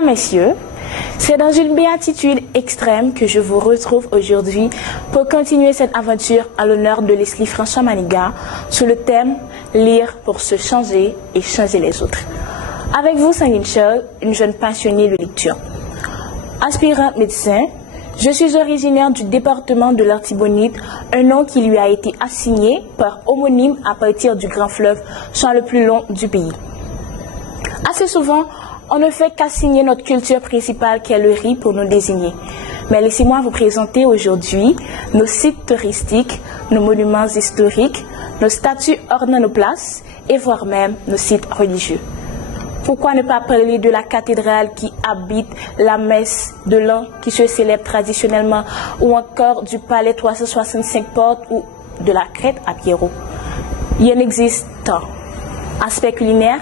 Messieurs, c'est dans une béatitude extrême que je vous retrouve aujourd'hui pour continuer cette aventure à l'honneur de Leslie François Maniga sous le thème « Lire pour se changer et changer les autres ». Avec vous, Sandrine Charles, une jeune passionnée de lecture. Aspirante médecin, je suis originaire du département de l'Artibonite, un nom qui lui a été assigné par homonyme à partir du grand fleuve, champ le plus long du pays. Assez souvent, on ne fait qu'assigner notre culture principale qui est le riz pour nous désigner. Mais laissez-moi vous présenter aujourd'hui nos sites touristiques, nos monuments historiques, nos statues ornant nos places et voire même nos sites religieux. Pourquoi ne pas parler de la cathédrale qui habite la messe de l'an qui se célèbre traditionnellement ou encore du palais 365 portes ou de la crête à Pierrot? Il en existe tant. Aspect culinaire,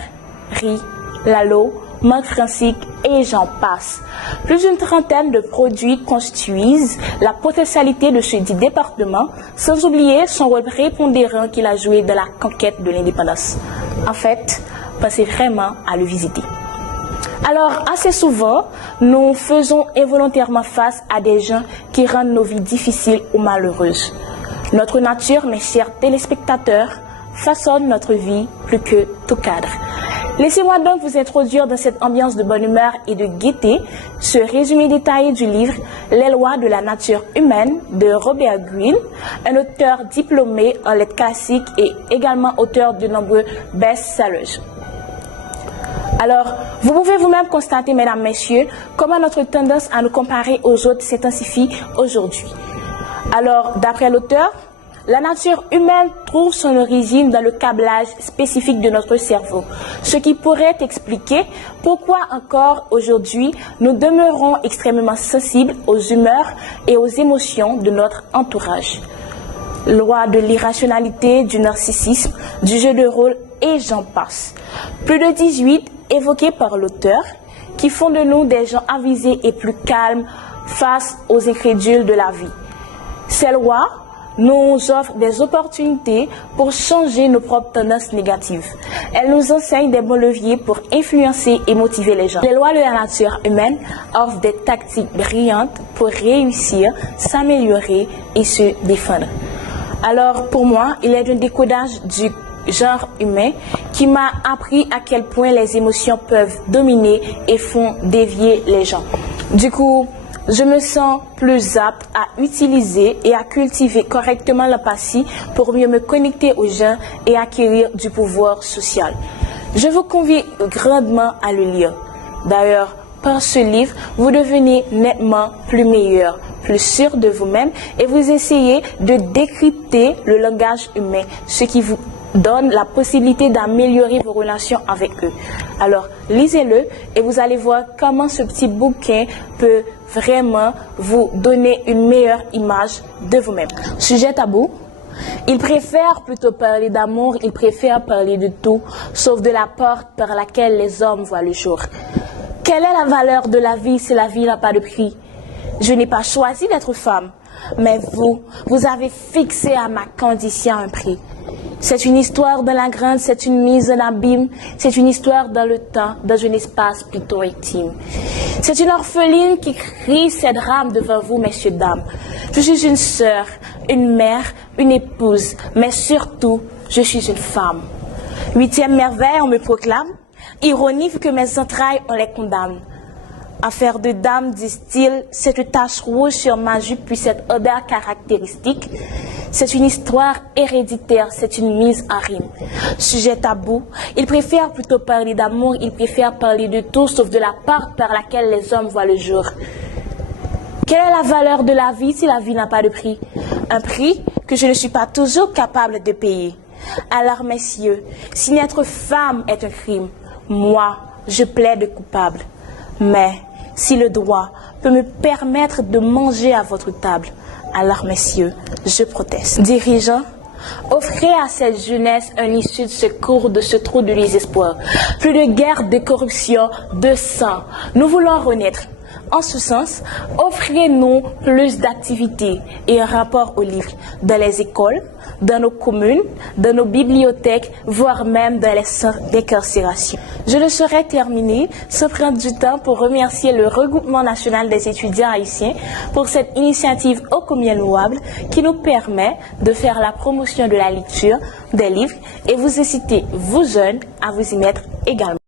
riz, lalo, mangue francique et j'en passe. Plus d'une trentaine de produits constituisent la potentialité de ce dit département, sans oublier son rôle prépondérant qu'il a joué dans la conquête de l'indépendance. En fait, pensez vraiment à le visiter. Alors, assez souvent, nous faisons involontairement face à des gens qui rendent nos vies difficiles ou malheureuses. Notre nature, mes chers téléspectateurs, façonne notre vie plus que tout cadre. Laissez-moi donc vous introduire dans cette ambiance de bonne humeur et de gaieté ce résumé détaillé du livre « Les lois de la nature humaine » de Robert Greene, un auteur diplômé en lettres classiques et également auteur de nombreux best-sellers. Alors, vous pouvez vous-même constater, mesdames, messieurs, comment notre tendance à nous comparer aux autres s'intensifie aujourd'hui. Alors, d'après l'auteur, la nature humaine trouve son origine dans le câblage spécifique de notre cerveau, ce qui pourrait expliquer pourquoi encore aujourd'hui nous demeurons extrêmement sensibles aux humeurs et aux émotions de notre entourage. Loi de l'irrationalité, du narcissisme, du jeu de rôle et j'en passe. Plus de 18 évoqués par l'auteur qui font de nous des gens avisés et plus calmes face aux incrédules de la vie. Ces lois nous offrent des opportunités pour changer nos propres tendances négatives. Elles nous enseignent des bons leviers pour influencer et motiver les gens. Les lois de la nature humaine offrent des tactiques brillantes pour réussir, s'améliorer et se défendre. Alors, pour moi, il est un décodage du genre humain qui m'a appris à quel point les émotions peuvent dominer et font dévier les gens. Du coup, je me sens plus apte à utiliser et à cultiver correctement l'empathie pour mieux me connecter aux gens et acquérir du pouvoir social. Je vous convie grandement à le lire. D'ailleurs, par ce livre, vous devenez nettement plus meilleur, plus sûr de vous-même et vous essayez de décrypter le langage humain, ce qui vous donne la possibilité d'améliorer vos relations avec eux. Alors, lisez-le et vous allez voir comment ce petit bouquin peut vraiment vous donner une meilleure image de vous-même. Sujet tabou. Il préfère plutôt parler d'amour, il préfère parler de tout, sauf de la porte par laquelle les hommes voient le jour. Quelle est la valeur de la vie si la vie n'a pas de prix? Je n'ai pas choisi d'être femme, mais vous avez fixé à ma condition un prix. C'est une histoire dans la grande, c'est une mise en abîme, c'est une histoire dans le temps, dans un espace plutôt intime. C'est une orpheline qui crie ses drames devant vous, messieurs, dames. Je suis une sœur, une mère, une épouse, mais surtout, je suis une femme. 8e merveille, on me proclame. Ironie vu que mes entrailles, on les condamne. Affaire de dame, disent-ils, cette tache rouge sur ma jupe puis cette odeur caractéristique. C'est une histoire héréditaire, c'est une mise en rime. Sujet tabou, il préfère plutôt parler d'amour, il préfère parler de tout sauf de la porte par laquelle les hommes voient le jour. Quelle est la valeur de la vie si la vie n'a pas de prix? Un prix que je ne suis pas toujours capable de payer. Alors messieurs, si n'être femme est un crime, moi, je plaide coupable. Mais si le droit peut me permettre de manger à votre table, alors messieurs, je proteste. Dirigeants, offrez à cette jeunesse un issue de secours de ce trou de désespoir. Plus de guerre, de corruption, de sang. Nous voulons renaître. En ce sens, offrez-nous plus d'activités et un rapport aux livres dans les écoles, dans nos communes, dans nos bibliothèques, voire même dans les centres d'incarcération. Je ne saurais terminer sans prendre du temps pour remercier le Regroupement national des étudiants haïtiens pour cette initiative ô combien louable qui nous permet de faire la promotion de la lecture des livres et vous inciter, vous jeunes, à vous y mettre également.